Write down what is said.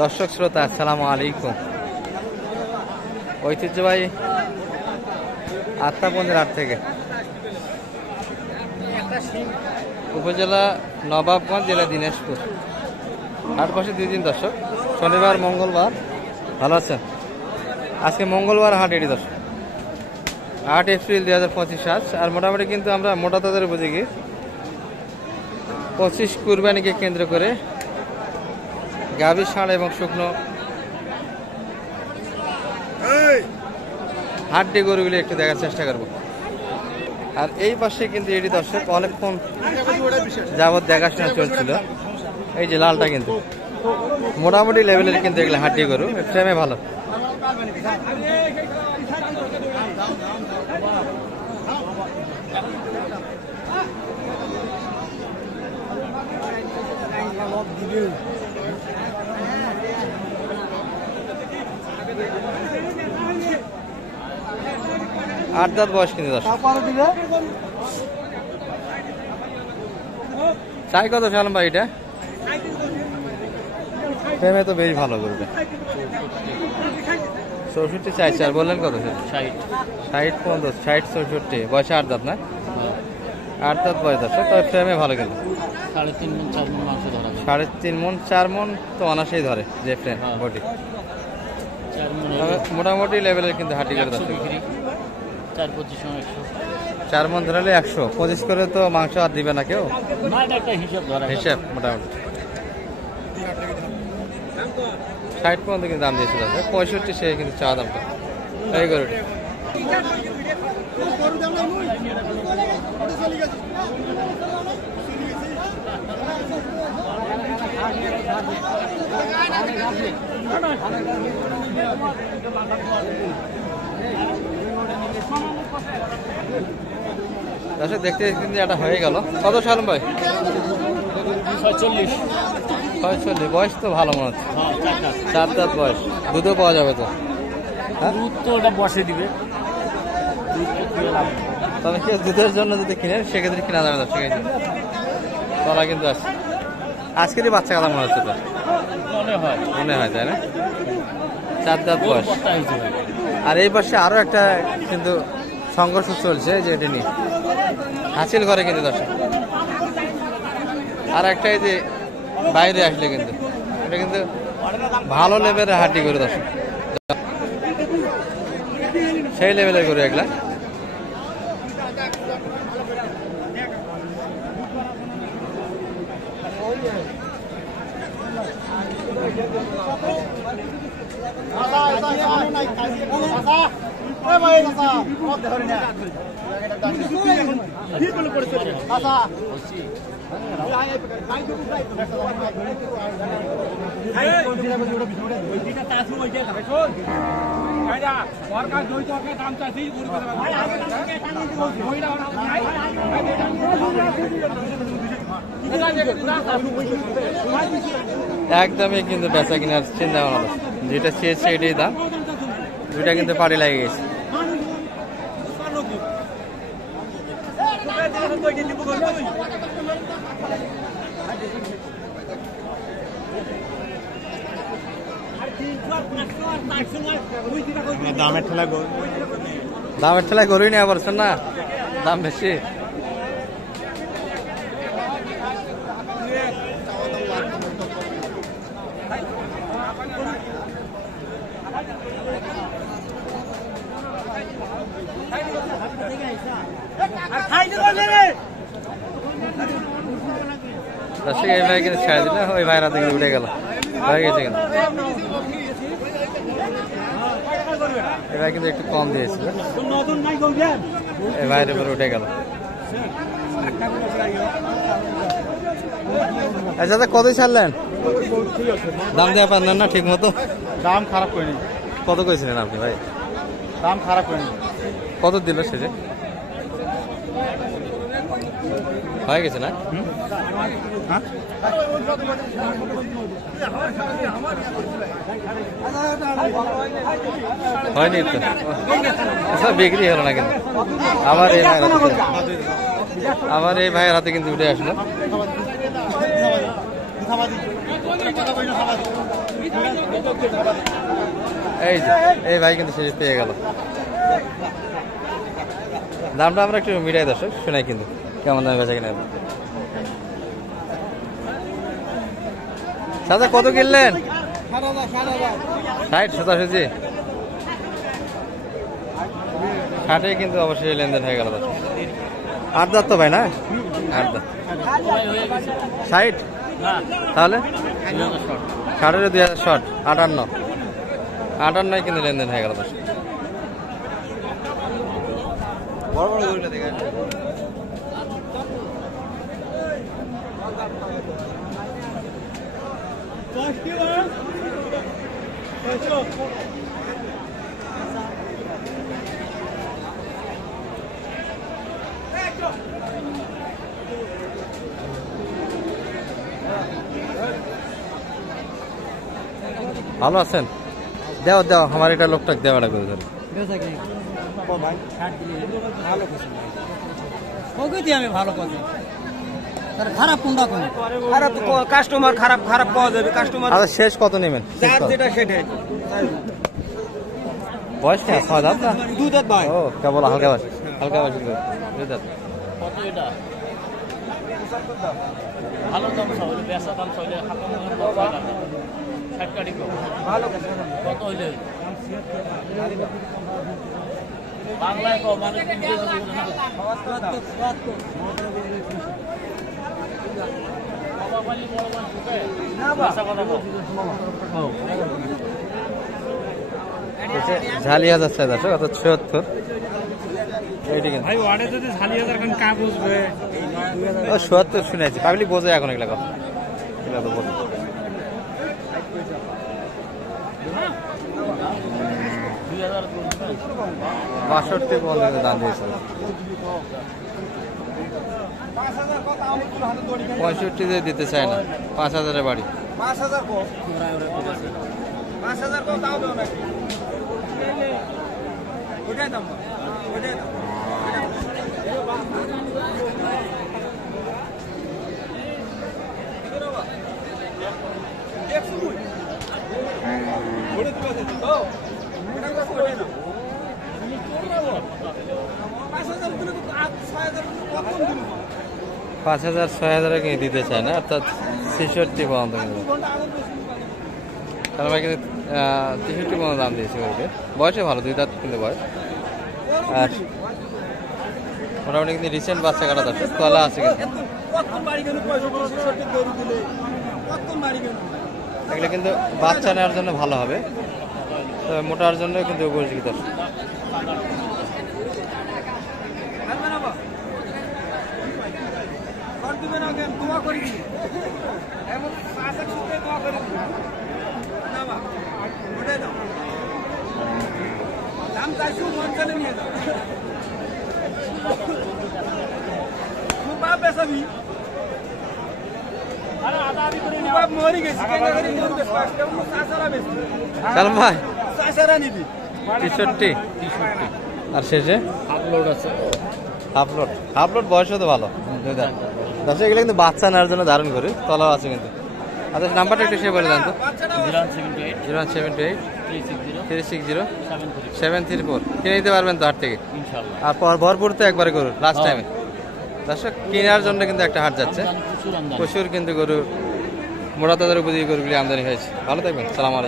দর্শক শ্রোতা আসসালামু আলাইকুম। ঐতিহ্যবাহী আত্মাপঞ্জের হাট থেকে উপজেলা নবাবগঞ্জ, জেলা দিনাজপুর। হাট বসে 2 দিন দর্শক, শনিবার মঙ্গলবার। ভালো আছেন? আজকে মঙ্গলবার হাট, এটি দর্শক 8 এপ্রিল 2025 আজ। আর মোটামুটি কিন্তু আমরা মোটা তাদের বুঝে গিয়ে 25 কুরবানিকে কেন্দ্র করে গাভী, ষাঁড় এবং শুকনো হাড্ডি গরুগুলি একটু দেখার চেষ্টা করব। আর এই পাশে কিন্তু এটি দর্শক অনেকক্ষণ যাবৎ দেখাশোনা চলছিল। এই যে লালটা কিন্তু মোটামুটি লেভেলের, কিন্তু এগুলো হাড্ডি গরু, ফ্রেমে ভালো। আট দাঁত বয়স কিন্তু দর্শক। চাই কত সালাম ভাই? এটা প্রেমে তো বেশ ভালো করবে। 64 চাইছে। আর বললেন কত? 60 50 60 64 বয়সে 8 দাঁত না? 8 দাঁত বয়স দর্শক, তবে প্রেমে ভালো কিন্তু। 3.5 মণ 4 মণ মাংস ধরা যায়। 3.5 মণ 4 মণ তো অনাসেই ধরে যে ফ্রেম বডি। 4 মণ মোটামুটি লেভেলের কিন্তু হাড্ডি করে দর্শক। 4-25 100। 4 মণ ধরালে 100, 25 করে তো মাংস আর দিবে না কেউ। না, এটা একটা হিসাব ধরা, হিসাব মোটামুটি 60 পর্যন্ত কিন্তু দাম দিয়েছিল। 65 সে কিন্তু চা দামটা এই গরুটি। দর্শক দেখতে কিন্তু এটা হয়ে গেল। কত সাল ভাই? 46 বয়স তো ভালো মনে হচ্ছে। 4 দাঁত বয়স, দুধও পাওয়া যাবে তো? দুধ তো ওটা বসে দিবে। তবে কেউ দুধের জন্য যদি কিনেন সেক্ষেত্রে কিনা যাবে দর্শক। এই তলা কিন্তু আছে। আজকেরই বাচ্চা কথা মনে হচ্ছে তো, মনে হয় তাই না? 4 দাঁত বয়স। আর এই পাশে আরো একটা কিন্তু সংঘর্ষ চলছে, যে এটা নিয়ে হাসিল করে কিন্তু দর্শক। আর একটা এই যে বাইরে আসলে কিন্তু এটা কিন্তু ভালো লেভেলের হাড্ডি করে দর্শক, সেই লেভেলের করে এগুলা। একদমই কিন্তু বেচা কিনার চিন্তা ভাবনা, যেটা চেয়েছে এটাই দাম। দুইটা কিন্তু পাড়ি লাগে গেছে। দামের ঠেলায় গরুই নেওয়া পারছেন না, দাম বেশি। এই ভাই কিন্তু ছেড়ে দিল, ওই ভাইয়ের হাতে কিন্তু উঠে গেল, হয়ে গেছে কিন্তু। এই ভাই কিন্তু একটু কম দিয়েছিল, এই ভাইয়ের উপরে উঠে গেল। আচ্ছা দাদা, কতই ছাড়লেন? দাম দেওয়া পারলেন না ঠিক মতো? দাম খারাপ করিনি। কত করেছিলেন আপনি ভাই? দাম খারাপ করিনি। কত দিল শেষে? হয়ে গেছে না? হয়নি তো, বিক্রি হলো না কিন্তু। আমার এই ভাইয়ের হাতে কিন্তু উঠে আসলো। এই যে এই ভাই কিন্তু সিরিজ পেয়ে গেল। দামটা আমরা একটু মিটাই দর্শক শোনাই কিন্তু কেমন দামে বেচা কিনা। দাদা কত কিনলেন? 60-87। 60 কিন্তু অবশ্যই লেনদেন হয়ে গেল। 8 দাঁত তো ভাই না? 8 দাঁত। 60 তাহলে 60 2000 শর্ট 58 কিন্তু লেনদেন হয়ে গেল। বড় বড় গরুটা দেখে ভালো আছেন? দেও দেও আমার এটা লোকটা দেওয়া লাগবে ধরে। আমি ভালো কথা খারাপ কোনটা কোন খারাপ কাস্টমার খারাপ খারাপ পাওয়া যাবে কাস্টমার। আচ্ছা শেষ কত নেবেন? যেটা সেটাই বয়স না 6 দাঁত না 2 দাঁত ভাই। ও কেবল হালকা বয়স হালকা বয়স 2 দাঁত। কত এটা ভালো দাম চাইলে বেচা দাম চাইলে ভালো কত হইলে বাংলায় কম মানে ঝালিয়া যাচ্ছে দর্শক অত 76 এইটি কিন্তু ভাই ওয়ার্ডে যদি 40,000 কা বুঝবে ও 76 শুনেছি পাবলিক বোঝে এখন এগুলা কথা এগুলা তো বোঝে। 62 পর্যন্ত দাম দিয়েছে 65 দিতে চায় না 5000 বাড়ি 5000 কো 5000 কো দাও দাও নাকি ওটাই দাম ওটাই দাম পাঁচ হাজার 6,000 কিনে দিতে চায় না অর্থাৎ 66 পর্যন্ত তার ভাই কিন্তু 63 পর্যন্ত দাম দিয়েছে ওকে। বয়সে ভালো 2 দাঁত কিন্তু বয়স আর মোটামুটি কিন্তু রিসেন্ট বাচ্চা কাটা যাচ্ছে তলা আছে কিন্তু এগুলো কিন্তু বাচ্চা নেওয়ার জন্য ভালো হবে তবে মোটার জন্য কিন্তু উপযোগী দর্শক। কাল ভাই 63 আর শেষে আপলোড আছে আপলোড বয়সও তো ভালো দর্শক এগুলো কিন্তু বাচ্চা নেওয়ার জন্য দারুণ করে তলাও আছে কিন্তু। আচ্ছা নাম্বারটা একটু সে বলে দেন তো। 0178 360 734 কিনে নিতে পারবেন তো হাট থেকে আর ভরপুর তো একবারে গরু লাস্ট টাইমে দর্শক কেনার জন্য কিন্তু একটা হাট যাচ্ছে প্রচুর কিন্তু গরু মোটা তাদের উপযোগী গরুগুলি আমদানি হয়েছে। ভালো থাকবেন, সালাম আলাইকুম।